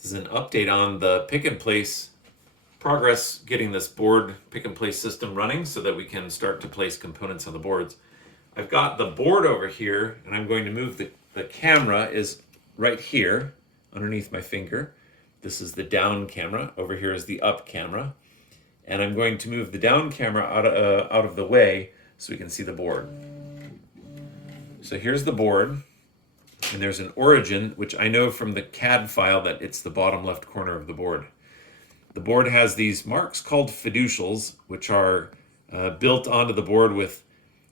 This is an update on the pick and place progress getting this board pick and place system running so that we can start to place components on the boards. I've got the board over here, and I'm going to move the camera is right here underneath my finger. This is the down camera. Over here is the up camera. And I'm going to move the down camera out of the way so we can see the board. So here's the board, and there's an origin, which I know from the CAD file that it's the bottom left corner of the board. The board has these marks called fiducials, which are built onto the board with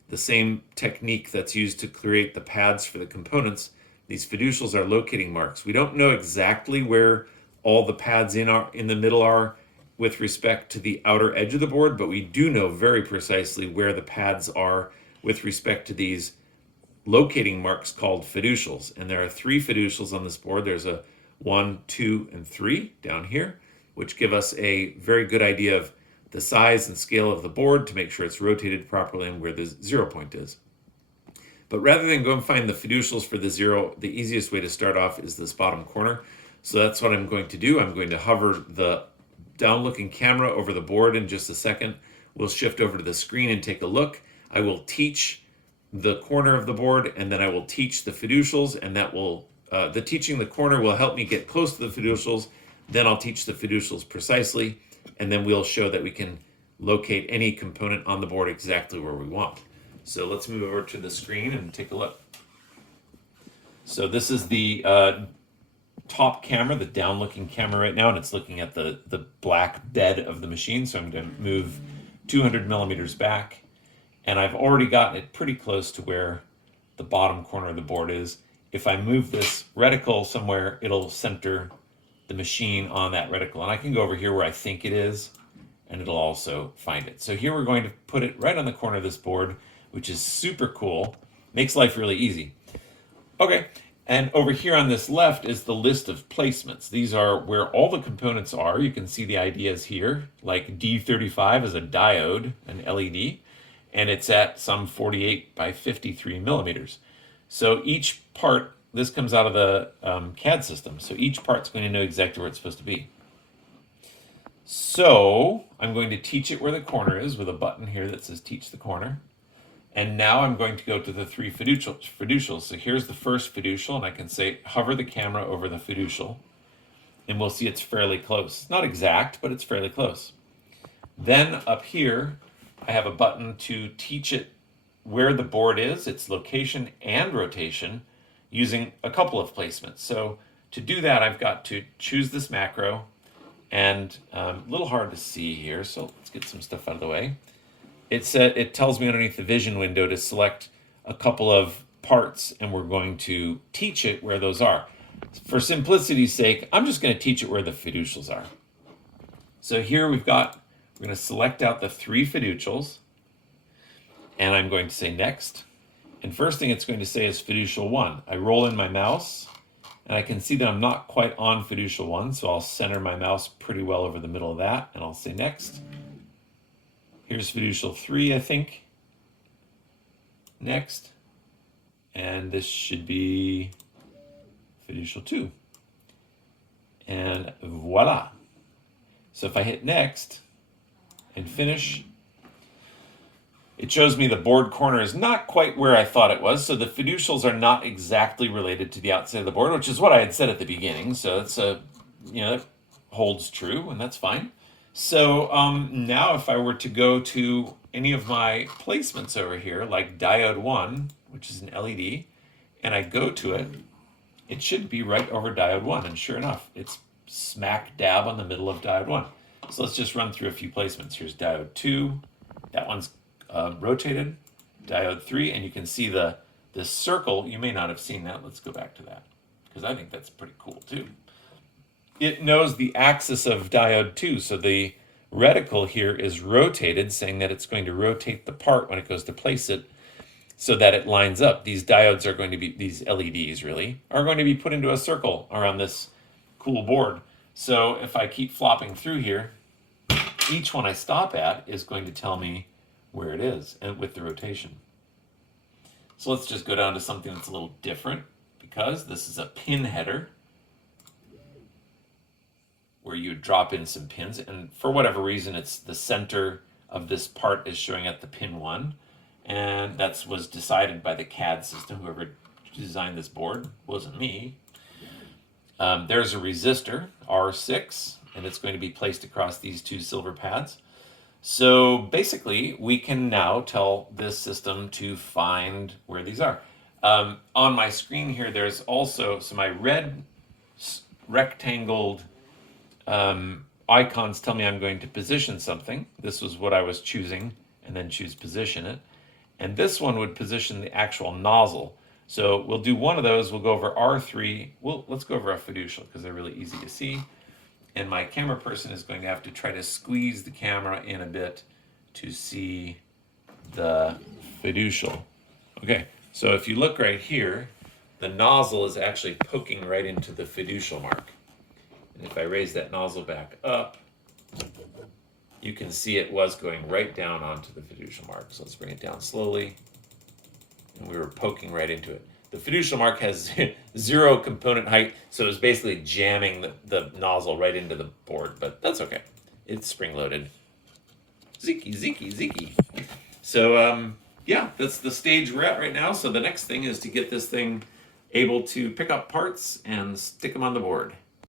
the same technique that's used to create the pads for the components. These fiducials are locating marks. We don't know exactly where all the pads in the middle are with respect to the outer edge of the board, but we do know very precisely where the pads are with respect to these locating marks called fiducials. And there are 3 fiducials on this board. There's a 1, 2, and 3 down here, which give us a very good idea of the size and scale of the board to make sure it's rotated properly and where the 0 point is. But rather than go and find the fiducials for the 0, the easiest way to start off is this bottom corner. So that's what I'm going to do. I'm going to hover the down-looking camera over the board in just a second. We'll shift over to the screen and take a look. I will teach the corner of the board, and then I will teach the fiducials, and that will the teaching the corner will help me get close to the fiducials. Then I'll teach the fiducials precisely, and then we'll show that we can locate any component on the board exactly where we want. So let's move over to the screen and take a look. So this is the top camera, the down-looking camera right now, and it's looking at the black bed of the machine. So I'm going to move 200 millimeters back, and I've already gotten it pretty close to where the bottom corner of the board is. If I move this reticle somewhere, it'll center the machine on that reticle. And I can go over here where I think it is, and it'll also find it. So here we're going to put it right on the corner of this board, which is super cool. Makes life really easy. Okay, and over here on this left is the list of placements. These are where all the components are. You can see the ideas here, like D35 is a diode, an LED, and it's at some 48 by 53 millimeters. So each part, this comes out of the CAD system, so each part's going to know exactly where it's supposed to be. So I'm going to teach it where the corner is with a button here that says teach the corner. And now I'm going to go to the 3 fiducials. So here's the first fiducial, and I can say hover the camera over the fiducial, and we'll see it's fairly close. Not exact, but it's fairly close. Then up here, I have a button to teach it where the board is, its location and rotation, using a couple of placements. So to do that, I've got to choose this macro, and a little hard to see here, so let's get some stuff out of the way. It tells me underneath the vision window to select a couple of parts, and we're going to teach it where those are. For simplicity's sake, I'm just going to teach it where the fiducials are. So here we're going to select out the 3 fiducials, and I'm going to say next. And first thing it's going to say is fiducial 1. I roll in my mouse, and I can see that I'm not quite on fiducial 1, so I'll center my mouse pretty well over the middle of that, and I'll say next. Here's fiducial 3, I think. Next. And this should be fiducial 2. And voila. So if I hit next and finish, it shows me the board corner is not quite where I thought it was. So the fiducials are not exactly related to the outside of the board, which is what I had said at the beginning. So it's that holds true, and that's fine. So now if I were to go to any of my placements over here, like diode 1, which is an LED, and I go to it, it should be right over diode 1. And sure enough, it's smack dab on the middle of diode 1. So let's just run through a few placements. Here's diode 2. That one's rotated. Diode 3, and you can see this circle. You may not have seen that. Let's go back to that, because I think that's pretty cool too. It knows the axis of diode 2, so the reticle here is rotated, saying that it's going to rotate the part when it goes to place it so that it lines up. These diodes are going to be, these LEDs really, are going to be put into a circle around this cool board. So if I keep flopping through here, each one I stop at is going to tell me where it is, and with the rotation. So let's just go down to something that's a little different, because this is a pin header. where you drop in some pins, and for whatever reason, it's the center of this part is showing at the pin 1, and that was decided by the CAD system. Whoever designed this board, wasn't me. There's a resistor, R6, and it's going to be placed across these two silver pads. So basically, we can now tell this system to find where these are. On my screen here, there's also, so my red rectangled icons tell me I'm going to position something. This was what I was choosing, and then choose position it. And this one would position the actual nozzle. So we'll do one of those. We'll go over R3. Let's go over a fiducial because they're really easy to see. And my camera person is going to have to try to squeeze the camera in a bit to see the fiducial. Okay, so if you look right here, the nozzle is actually poking right into the fiducial mark. And if I raise that nozzle back up, you can see it was going right down onto the fiducial mark. So let's bring it down slowly. And we were poking right into it. The fiducial mark has 0 component height, so it was basically jamming the nozzle right into the board, but that's okay. It's spring-loaded. Zeeky, zeeky, zeeky. So, yeah, that's the stage we're at right now. So the next thing is to get this thing able to pick up parts and stick them on the board.